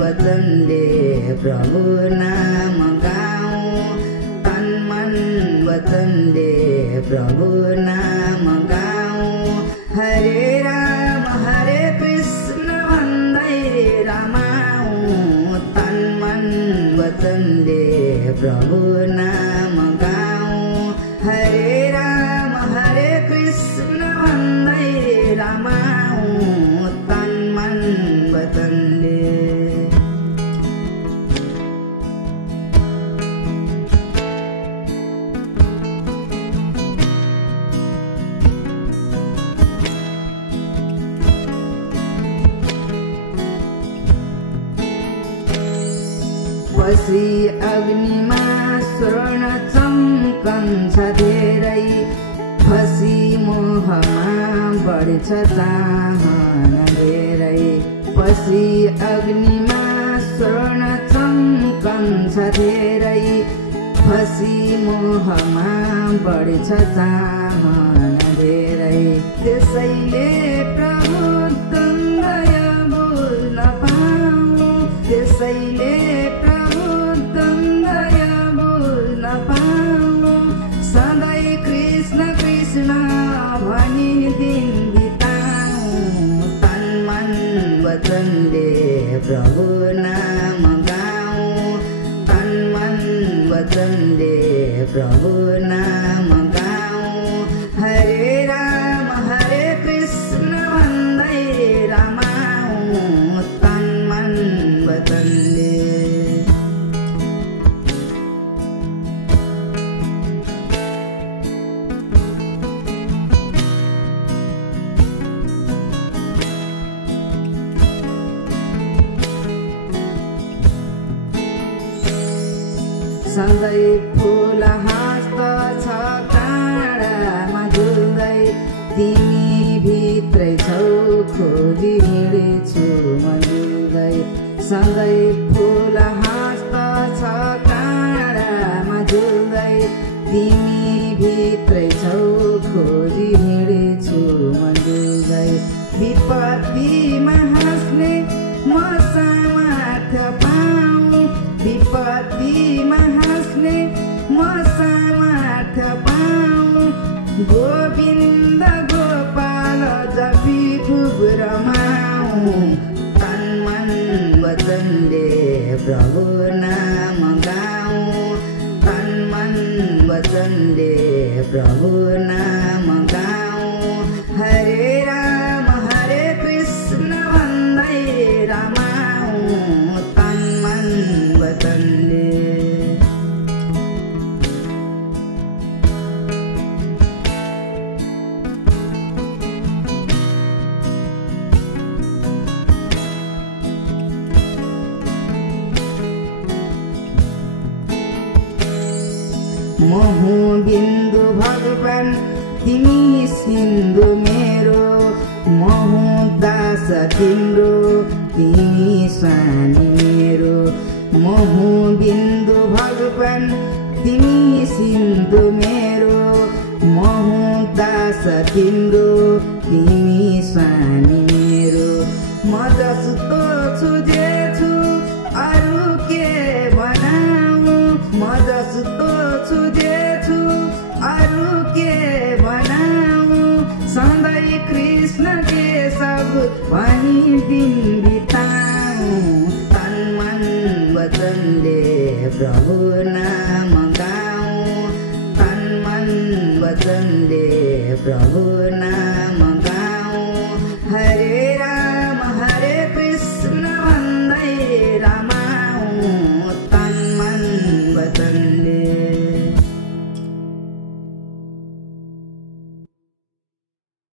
वचनले प्रभु नाम गाऊं, तन मन वचनले प्रभु नाम गाऊं। हरे कृष्ण भन्दै रमाऊं, तन मन वचनले प्रभु नाम गाऊं। हरे कृष्ण भन्दै रमाऊं, तन मन वचनले। पछि अग्निमा स्वर्ण चम्कन्छ धेरै, पछि मोहमा बढ्छ चाहना धेरै। पछि अग्निमा स्वर्ण चम्कन्छ धेरै, पछि मोहमा बढ्छ चाहना धेरै। त्यसैले प्रभु दया बुझ्न पाऊँ, त्यसैले कृष्ण भनी दिन बिताऊं, तन मन वचनले प्रभु नाम गाऊं, तन मन वचनले प्रभु नाम गाऊं। हरे कृष्ण भन्दै रमाऊं, तन मन वचनले। सँगै फुल हाँस्दछ काँडामा झुल्दै, तिमी भित्रै छौ खोजी हिँडेछु म झुल्दै। सँगै फुल हाँस्दछ काँडामा झुल्दै, तिमी भित्रै छौ खोजी हिँडेछु म झुल्दै। विपत्तिमा हाँस्ने म सामर्थ्य पाऊँ, विपत्तिमा हाँस्ने म सामर्थ्य पाऊँ। गोविन्द गोपाल जपी खूब रमाऊँ, तन मन वचनले प्रभु नाम गाऊं, तन मन वचनले प्रभु नाम गाऊं। हरे कृष्ण भन्दै रमाऊं, तन मन वचनले। म हुँ बिन्दु भगवान तिमी सिन्धु मेरो, म हुँ दास तिम्रो तिमी स्वामी मेरो। म हुँ बिन्दु भगवान तिमी सिन्धु मेरो, म हुँ दास तिम्रो तिमी स्वामी मेरो। म जस्तो छु जे छु अरू के बनाऊँ, म जस्तो छु जे छु अरू के बनाऊँ। सधैँ कृष्ण के सब भनी दिन बिताऊँ, तन मन वचनले प्रभु